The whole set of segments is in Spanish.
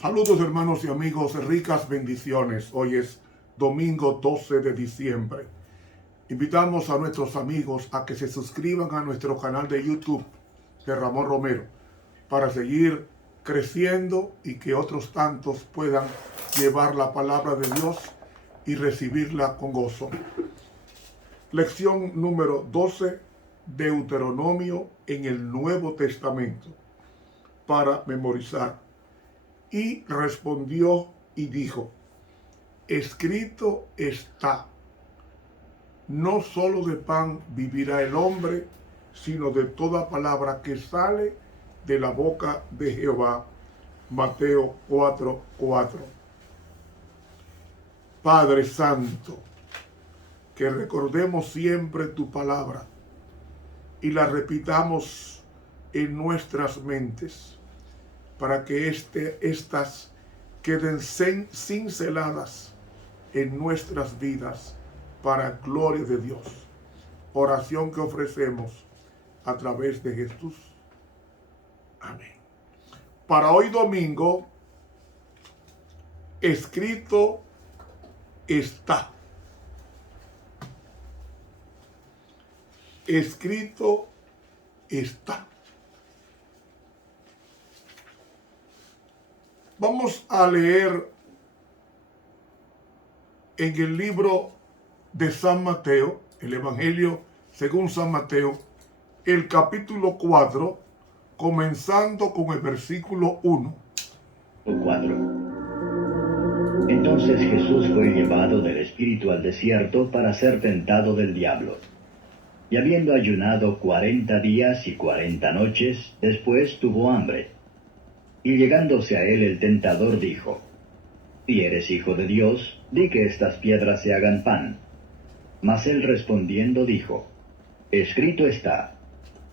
Saludos hermanos y amigos, ricas bendiciones. Hoy es domingo 12 de diciembre. Invitamos a nuestros amigos a que se suscriban a nuestro canal de YouTube de Ramón Romero para seguir creciendo y que otros tantos puedan llevar la palabra de Dios y recibirla con gozo. Lección número 12, Deuteronomio en el Nuevo Testamento, para memorizar. Y respondió y dijo: escrito está, no solo de pan vivirá el hombre, sino de toda palabra que sale de la boca de Jehová. Mateo 4:4. Padre Santo, que recordemos siempre tu palabra y la repitamos en nuestras mentes, para que estas queden cinceladas en nuestras vidas para gloria de Dios. Oración que ofrecemos a través de Jesús. Amén. Para hoy domingo, escrito está. Escrito está. Vamos a leer en el libro de San Mateo, el Evangelio según San Mateo, el capítulo 4, comenzando con el versículo 1. 4. Entonces Jesús fue llevado del Espíritu al desierto para ser tentado del diablo. Y habiendo ayunado 40 días y 40 noches, después tuvo hambre. Y llegándose a él el tentador dijo: Si eres hijo de Dios, di que estas piedras se hagan pan. Mas él respondiendo dijo: Escrito está,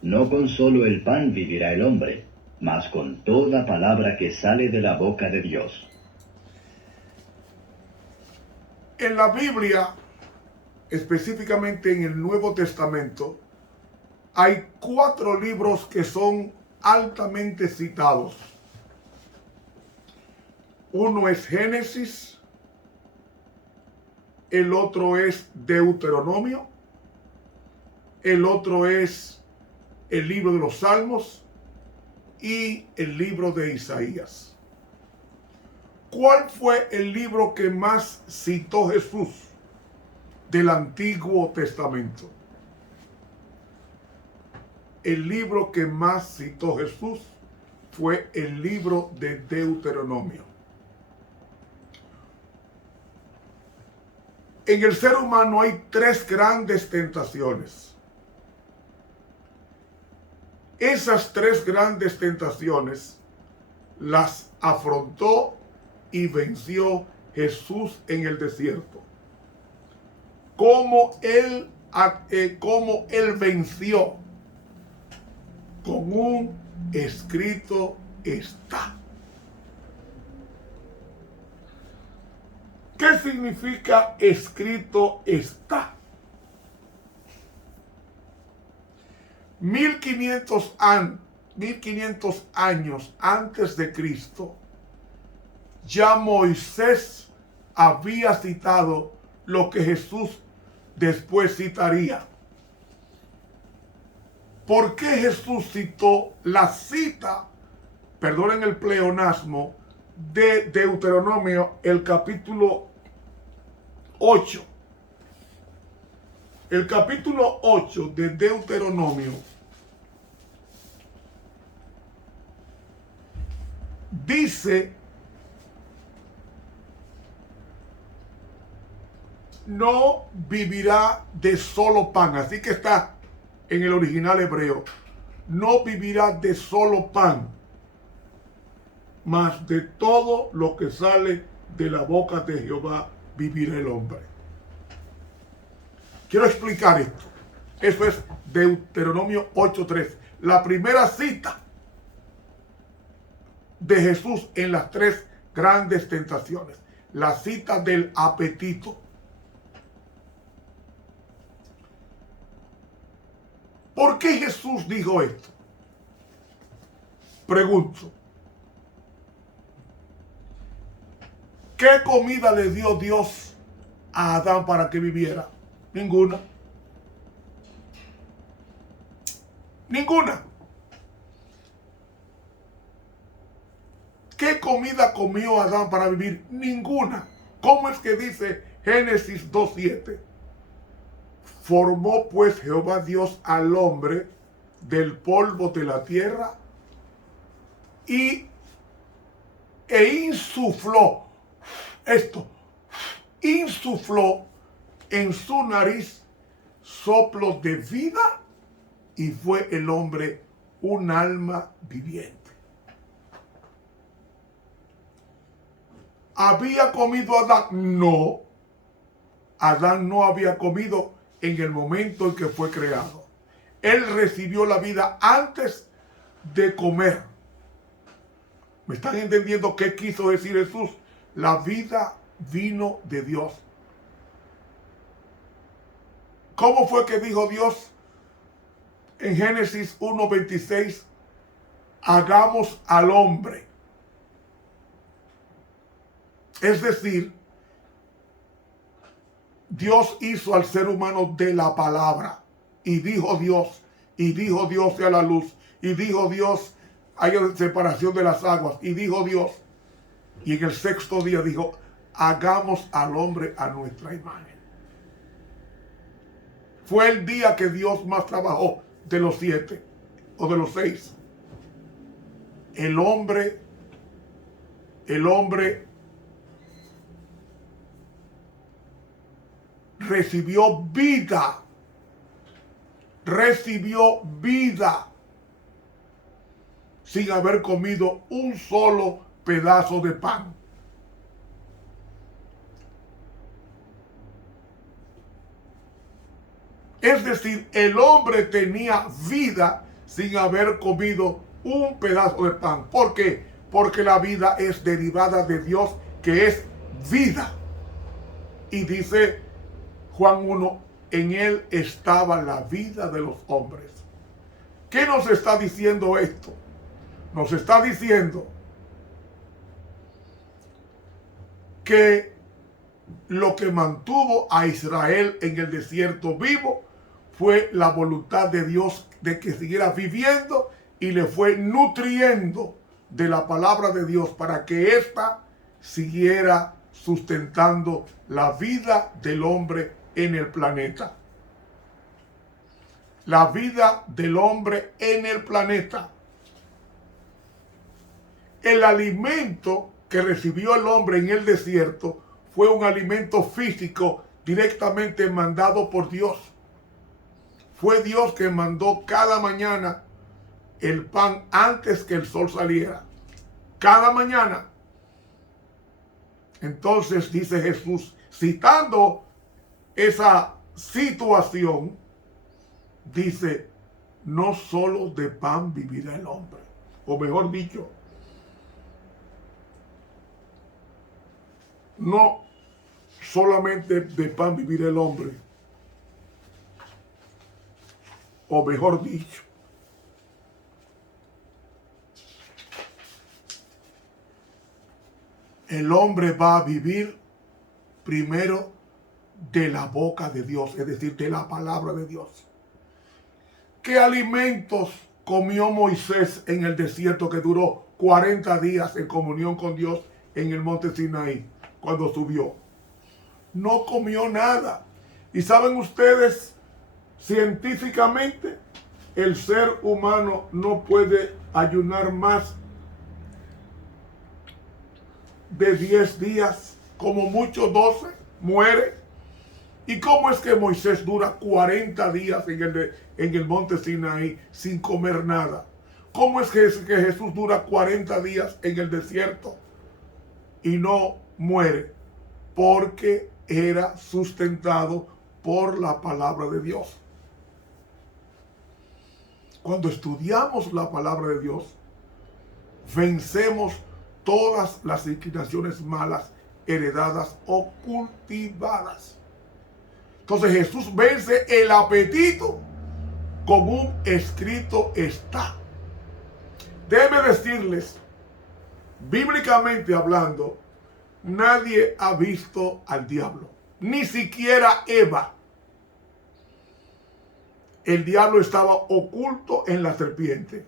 no con solo el pan vivirá el hombre, mas con toda palabra que sale de la boca de Dios. En la Biblia, específicamente en el Nuevo Testamento, hay 4 libros que son altamente citados. Uno es Génesis, el otro es Deuteronomio, el otro es el libro de los Salmos y el libro de Isaías. ¿Cuál fue el libro que más citó Jesús del Antiguo Testamento? El libro que más citó Jesús fue el libro de Deuteronomio. En el ser humano hay 3 grandes tentaciones. Esas 3 grandes tentaciones las afrontó y venció Jesús en el desierto. ¿Cómo él venció? Con un escrito está. ¿Qué significa escrito está? 1500 años antes de Cristo, ya Moisés había citado lo que Jesús después citaría. ¿Por qué Jesús citó la cita, perdonen el pleonasmo, de Deuteronomio, el capítulo 8? El capítulo 8 de Deuteronomio dice: no vivirá de solo pan. Así que está en el original hebreo: no vivirá de solo pan, mas de todo lo que sale de la boca de Jehová vivirá el hombre. Quiero explicar esto. Eso es Deuteronomio 8:3. La primera cita de Jesús en las 3 grandes tentaciones. La cita del apetito. ¿Por qué Jesús dijo esto? Pregunto. ¿Qué comida le dio Dios a Adán para que viviera? Ninguna. Ninguna. ¿Qué comida comió Adán para vivir? Ninguna. ¿Cómo es que dice Génesis 2:7? Formó pues Jehová Dios al hombre del polvo de la tierra e insufló insufló en su nariz soplos de vida y fue el hombre un alma viviente. ¿Había comido Adán? No. Adán no había comido en el momento en que fue creado. Él recibió la vida antes de comer. ¿Me están entendiendo qué quiso decir Jesús? La vida vino de Dios. ¿Cómo fue que dijo Dios en Génesis 1:26? Hagamos al hombre. Es decir, Dios hizo al ser humano de la palabra. Y dijo Dios sea la luz. Y dijo Dios, haya separación de las aguas. Y dijo Dios. Y en el sexto día dijo, hagamos al hombre a nuestra imagen. Fue el día que Dios más trabajó de los 7 o de los 6. El hombre recibió vida sin haber comido un solo pedazo de pan. Es decir, el hombre tenía vida sin haber comido un pedazo de pan. ¿Por qué? Porque la vida es derivada de Dios, que es vida. Y dice Juan 1, en él estaba la vida de los hombres. ¿Qué nos está diciendo esto? Nos está diciendo que lo que mantuvo a Israel en el desierto vivo fue la voluntad de Dios de que siguiera viviendo y le fue nutriendo de la palabra de Dios para que ésta siguiera sustentando la vida del hombre en el planeta. La vida del hombre en el planeta. El alimento que recibió el hombre en el desierto fue un alimento físico directamente mandado por Dios. Fue Dios que mandó cada mañana el pan antes que el sol saliera. Cada mañana. Entonces dice Jesús, citando esa situación, dice, no solo de pan vivirá el hombre. O mejor dicho, no solamente de pan vivirá el hombre. O mejor dicho, el hombre va a vivir primero de la boca de Dios, es decir, de la palabra de Dios. ¿Qué alimentos comió Moisés en el desierto que duró 40 días en comunión con Dios en el monte Sinaí cuando subió? No comió nada. Y saben ustedes, científicamente, el ser humano no puede ayunar más de 10 días, como mucho 12, muere. ¿Y cómo es que Moisés dura 40 días en el monte Sinaí sin comer nada? ¿Cómo es que Jesús dura 40 días en el desierto y no muere? Porque era sustentado por la palabra de Dios. Cuando estudiamos la palabra de Dios, vencemos todas las inclinaciones malas heredadas o cultivadas. Entonces Jesús vence el apetito como escrito está. Déjenme decirles, bíblicamente hablando, nadie ha visto al diablo, ni siquiera Eva. El diablo estaba oculto en la serpiente.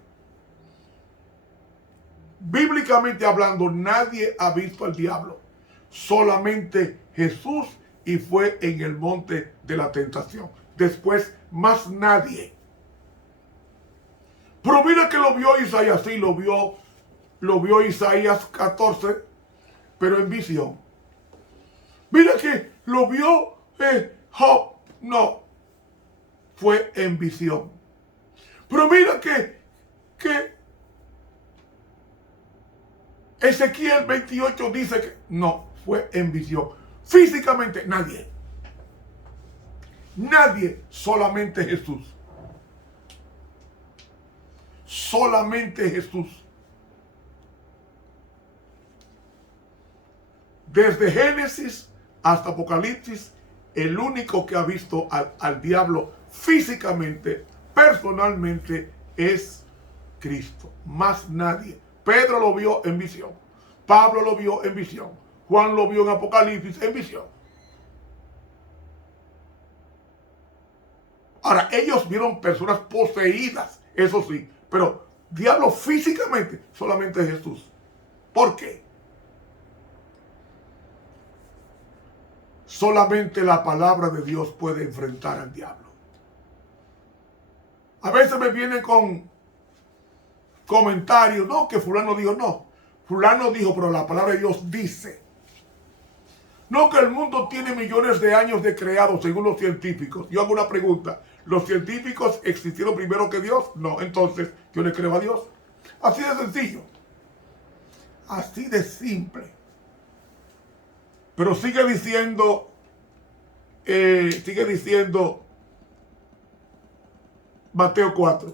Bíblicamente hablando, nadie ha visto al diablo, solamente Jesús, y fue en el monte de la tentación. Después, más nadie. Pero mira que lo vio Isaías, sí, lo vio Isaías 14, pero en visión. Mira que lo vio Job, no, fue en visión. Pero mira que Ezequiel 28 dice que no, fue en visión. Físicamente nadie. Nadie, solamente Jesús. Solamente Jesús. Desde Génesis hasta Apocalipsis, el único que ha visto al diablo físicamente, personalmente, es Cristo. Más nadie. Pedro lo vio en visión. Pablo lo vio en visión. Juan lo vio en Apocalipsis en visión. Ahora, ellos vieron personas poseídas, eso sí, pero diablo físicamente, solamente Jesús. ¿Por qué? Solamente la palabra de Dios puede enfrentar al diablo. A veces me vienen con comentarios, no, que fulano dijo, no. Fulano dijo, pero la palabra de Dios dice. No, que el mundo tiene millones de años de creado, según los científicos. Yo hago una pregunta. ¿Los científicos existieron primero que Dios? No, entonces yo le creo a Dios. Así de sencillo. Así de simple. Pero sigue diciendo Mateo 4.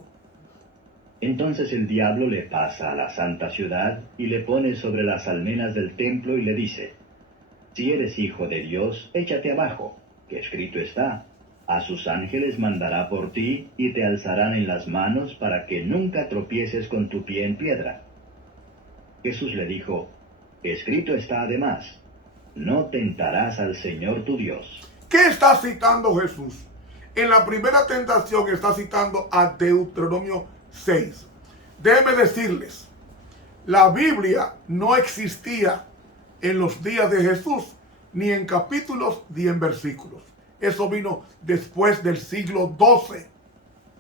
Entonces el diablo le pasa a la santa ciudad y le pone sobre las almenas del templo y le dice: si eres hijo de Dios, échate abajo, que escrito está: a sus ángeles mandará por ti y te alzarán en las manos para que nunca tropieces con tu pie en piedra. Jesús le dijo: escrito está además: no tentarás al Señor tu Dios. ¿Qué está citando Jesús? En la primera tentación está citando a Deuteronomio 6. Déjenme decirles, la Biblia no existía en los días de Jesús, ni en capítulos ni en versículos. Eso vino después del siglo XII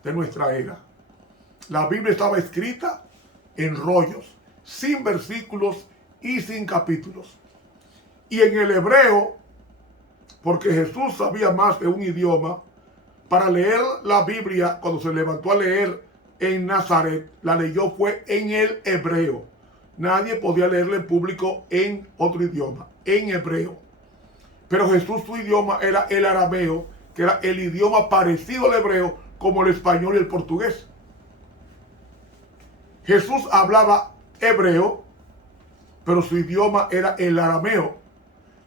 de nuestra era. La Biblia estaba escrita en rollos, sin versículos y sin capítulos. Y en el hebreo, porque Jesús sabía más de un idioma, para leer la Biblia, cuando se levantó a leer en Nazaret, la leyó fue en el hebreo. Nadie podía leerla en público en otro idioma, en hebreo. Pero Jesús, su idioma era el arameo, que era el idioma parecido al hebreo, como el español y el portugués. Jesús hablaba hebreo, pero su idioma era el arameo.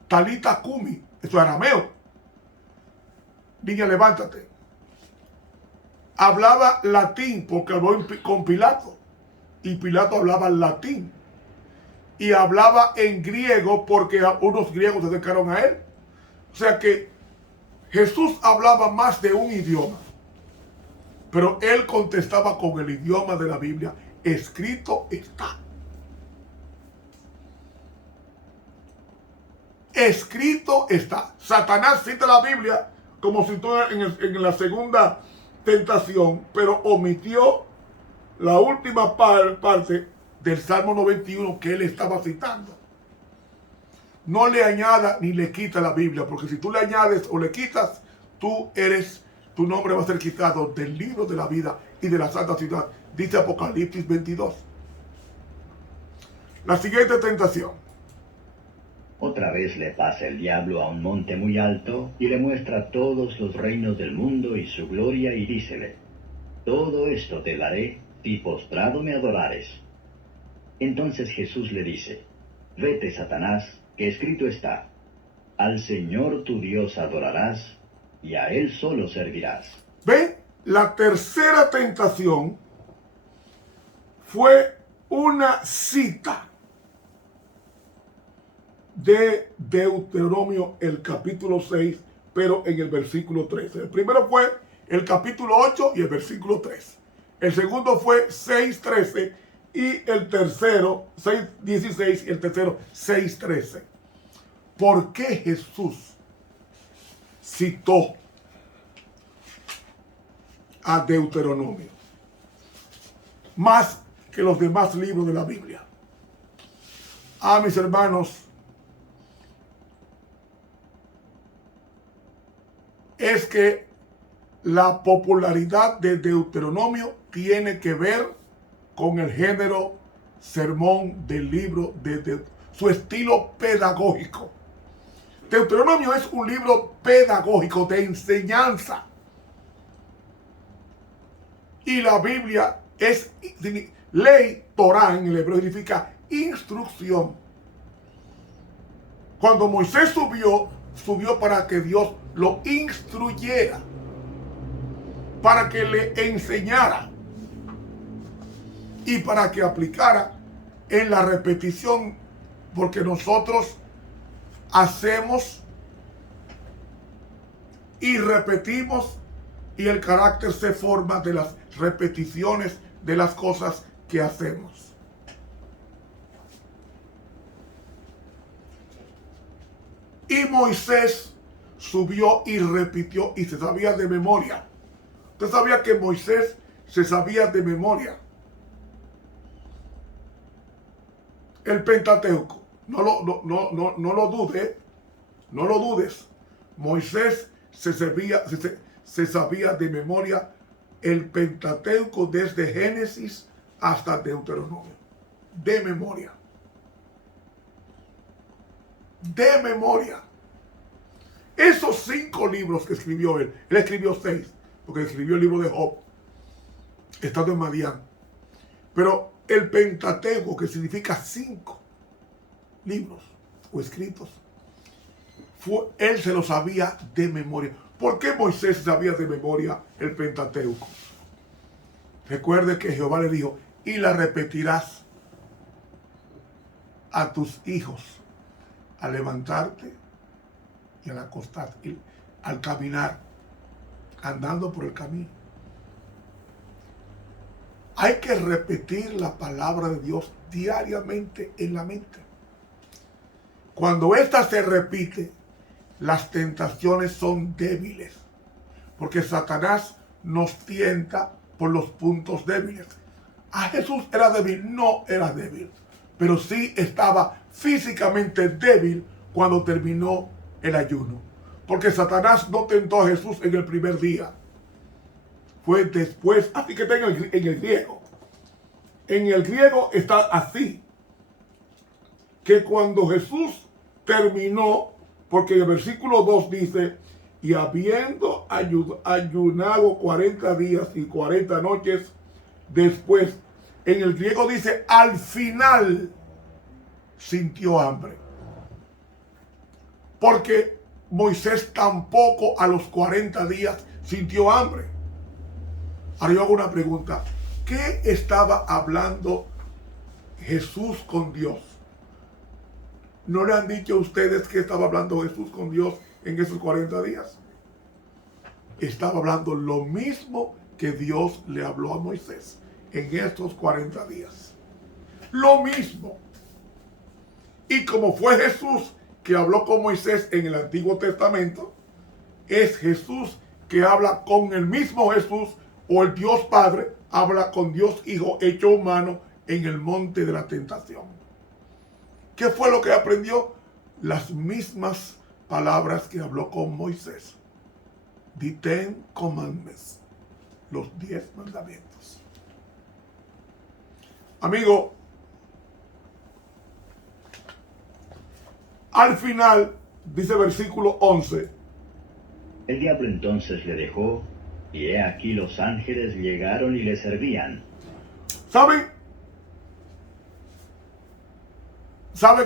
Talita Kumi, eso es arameo. Niña, levántate. Hablaba latín porque habló con Pilato. Y Pilato hablaba latín. Y hablaba en griego porque unos griegos se acercaron a él. O sea que Jesús hablaba más de un idioma. Pero él contestaba con el idioma de la Biblia. Escrito está. Escrito está. Satanás cita la Biblia como citó en la segunda tentación, pero omitió la última parte del Salmo 91 que él estaba citando. No le añada ni le quita la Biblia, porque si tú le añades o le quitas, tu nombre va a ser quitado del libro de la vida y de la santa ciudad, dice Apocalipsis 22. La siguiente tentación. Otra vez le pasa el diablo a un monte muy alto y le muestra todos los reinos del mundo y su gloria, y dícele: todo esto te daré si postrado me adorares. Entonces Jesús le dice: vete, Satanás, que escrito está: al Señor tu Dios adorarás y a Él solo servirás. ¿Ve? La tercera tentación fue una cita de Deuteronomio, el capítulo 6, pero en el versículo 13. El primero fue el capítulo 8 y el versículo 3. El segundo fue 6:13 y el tercero 6:16 y el tercero 6:13. ¿Por qué Jesús citó a Deuteronomio más que los demás libros de la Biblia? Mis hermanos, es que la popularidad de Deuteronomio tiene que ver con el género sermón del libro, de su estilo pedagógico. Deuteronomio es un libro pedagógico de enseñanza. Y la Biblia es ley, Torah en el hebreo significa instrucción. Cuando Moisés subió para que Dios lo instruyera, para que le enseñara y para que aplicara en la repetición, porque nosotros hacemos y repetimos y el carácter se forma de las repeticiones de las cosas que hacemos. Y Moisés subió y repitió y se sabía de memoria. Usted sabía que Moisés se sabía de memoria el Pentateuco. No lo dudes. Moisés se sabía de memoria el Pentateuco desde Génesis hasta Deuteronomio. De memoria. De memoria. Esos 5 libros que escribió él escribió 6, porque escribió el libro de Job, estando en Madián. Pero el Pentateuco, que significa 5 libros o escritos, él se lo sabía de memoria. ¿Por qué Moisés sabía de memoria el Pentateuco? Recuerde que Jehová le dijo, y la repetirás a tus hijos al levantarte y al acostarte, y al caminar, andando por el camino. Hay que repetir la palabra de Dios diariamente en la mente. Cuando ésta se repite, las tentaciones son débiles, porque Satanás nos tienta por los puntos débiles. ¿A Jesús era débil? No era débil, pero sí estaba físicamente débil cuando terminó el ayuno, porque Satanás no tentó a Jesús en el primer día, fue después. Así que está en el griego. En el griego está así, que cuando Jesús terminó, porque el versículo 2 dice, y habiendo ayunado 40 días y 40 noches, después, en el griego dice, al final sintió hambre. Porque Moisés tampoco a los 40 días sintió hambre. Ahora yo hago una pregunta. ¿Qué estaba hablando Jesús con Dios? ¿No le han dicho a ustedes que estaba hablando Jesús con Dios en esos 40 días? Estaba hablando lo mismo que Dios le habló a Moisés en estos 40 días. Lo mismo. Y como fue Jesús que habló con Moisés en el Antiguo Testamento, es Jesús que habla con el mismo Jesús, o el Dios Padre habla con Dios Hijo hecho humano en el monte de la tentación. ¿Qué fue lo que aprendió? Las mismas palabras que habló con Moisés. The 10 Commandments, los 10 mandamientos. Amigo, al final, dice versículo 11. El diablo entonces le dejó, y he aquí los ángeles llegaron y le servían. ¿Saben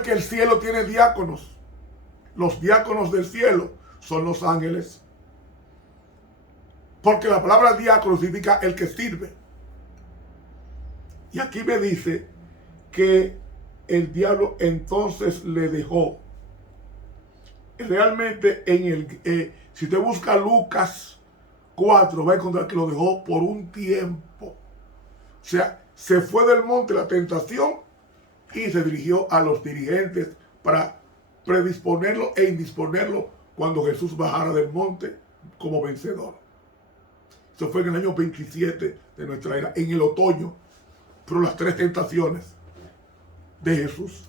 que el cielo tiene diáconos? Los diáconos del cielo son los ángeles. Porque la palabra diácono significa el que sirve. Y aquí me dice que el diablo entonces le dejó. Realmente si usted busca Lucas 4, va a encontrar que lo dejó por un tiempo. O sea, se fue del monte la tentación y se dirigió a los dirigentes para predisponerlo e indisponerlo cuando Jesús bajara del monte como vencedor. Eso fue en el año 27 de nuestra era, en el otoño, pero las 3 tentaciones de Jesús.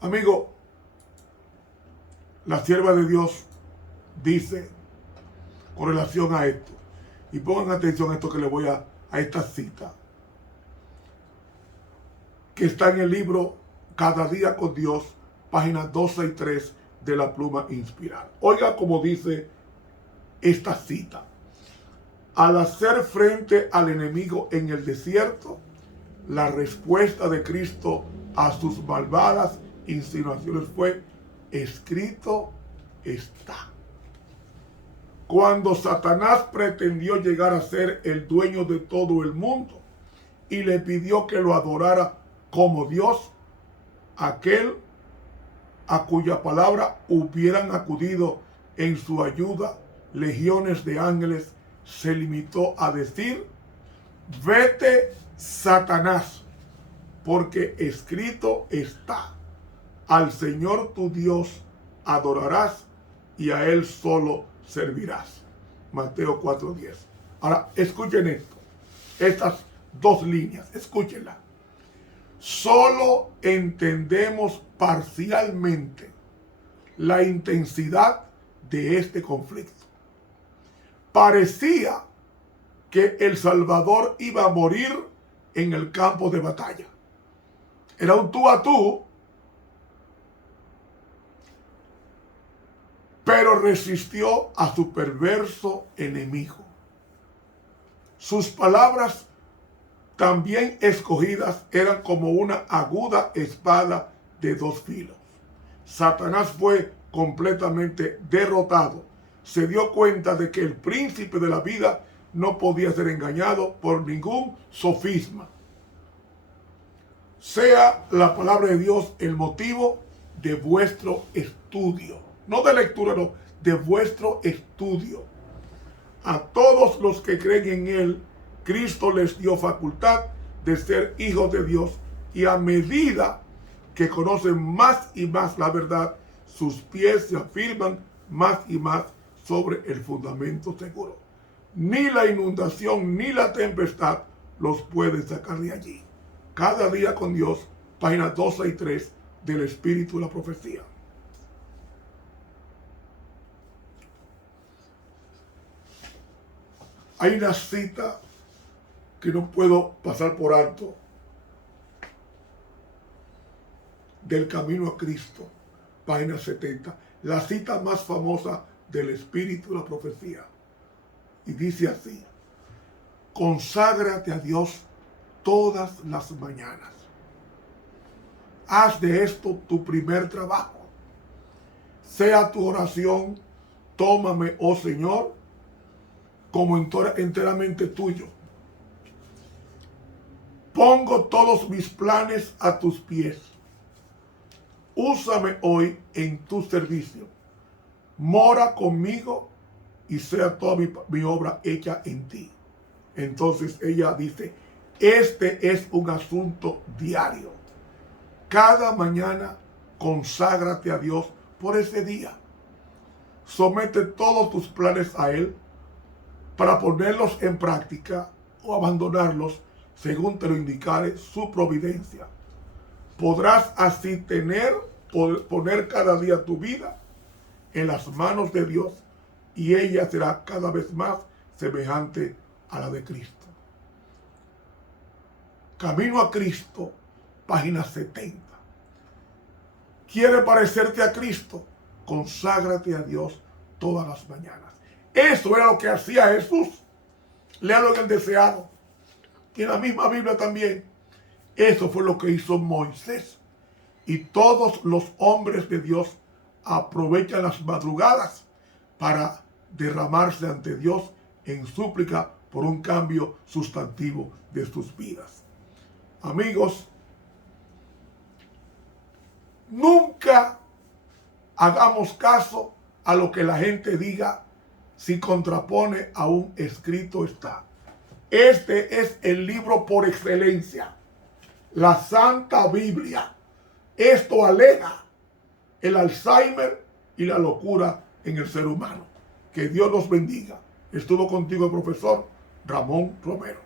Amigo, la sierva de Dios dice con relación a esto, y pongan atención a esto que le voy a esta cita, que está en el libro Cada Día con Dios, páginas 12 y 3 de la Pluma Inspirada. Oiga cómo dice esta cita. Al hacer frente al enemigo en el desierto, la respuesta de Cristo a sus malvadas insinuaciones fue: escrito está. Cuando Satanás pretendió llegar a ser el dueño de todo el mundo y le pidió que lo adorara como Dios, aquel a cuya palabra hubieran acudido en su ayuda legiones de ángeles, se limitó a decir: vete, Satanás, porque escrito está: al Señor tu Dios adorarás y a Él solo servirás. Mateo 4:10. Ahora, escuchen esto, estas 2 líneas, escúchenla. Solo entendemos parcialmente la intensidad de este conflicto. Parecía que el Salvador iba a morir en el campo de batalla. Era un tú a tú, pero resistió a su perverso enemigo. Sus palabras, también escogidas, eran como una aguda espada de 2 filos. Satanás fue completamente derrotado. Se dio cuenta de que el príncipe de la vida no podía ser engañado por ningún sofisma. Sea la palabra de Dios el motivo de vuestro estudio. No de lectura, no, de vuestro estudio. A todos los que creen en Él, Cristo les dio facultad de ser hijos de Dios, y a medida que conocen más y más la verdad, sus pies se afirman más y más sobre el fundamento seguro. Ni la inundación ni la tempestad los pueden sacar de allí. Cada Día con Dios, páginas 12 y 3 del Espíritu de la Profecía. Hay una cita que no puedo pasar por alto del Camino a Cristo, página 70, la cita más famosa del Espíritu de la Profecía. Y dice así: conságrate a Dios todas las mañanas. Haz de esto tu primer trabajo. Sea tu oración: tómame, oh Señor, como enteramente tuyo. Pongo todos mis planes a tus pies. Úsame hoy en tu servicio. Mora conmigo y sea toda mi obra hecha en ti. Entonces ella dice: este es un asunto diario. Cada mañana conságrate a Dios por ese día. Somete todos tus planes a Él para ponerlos en práctica o abandonarlos según te lo indicare su providencia. Podrás así poner cada día tu vida en las manos de Dios, y ella será cada vez más semejante a la de Cristo. Camino a Cristo, página 70. ¿Quiere parecerte a Cristo? Conságrate a Dios todas las mañanas. Eso era lo que hacía Jesús. Léalo en el deseado. Y en la misma Biblia también. Eso fue lo que hizo Moisés. Y todos los hombres de Dios aprovechan las madrugadas para derramarse ante Dios en súplica por un cambio sustantivo de sus vidas. Amigos, nunca hagamos caso a lo que la gente diga si contrapone a un escrito está. Este es el libro por excelencia, la Santa Biblia. Esto aleja el Alzheimer y la locura en el ser humano. Que Dios los bendiga. Estuvo contigo el profesor Ramón Romero.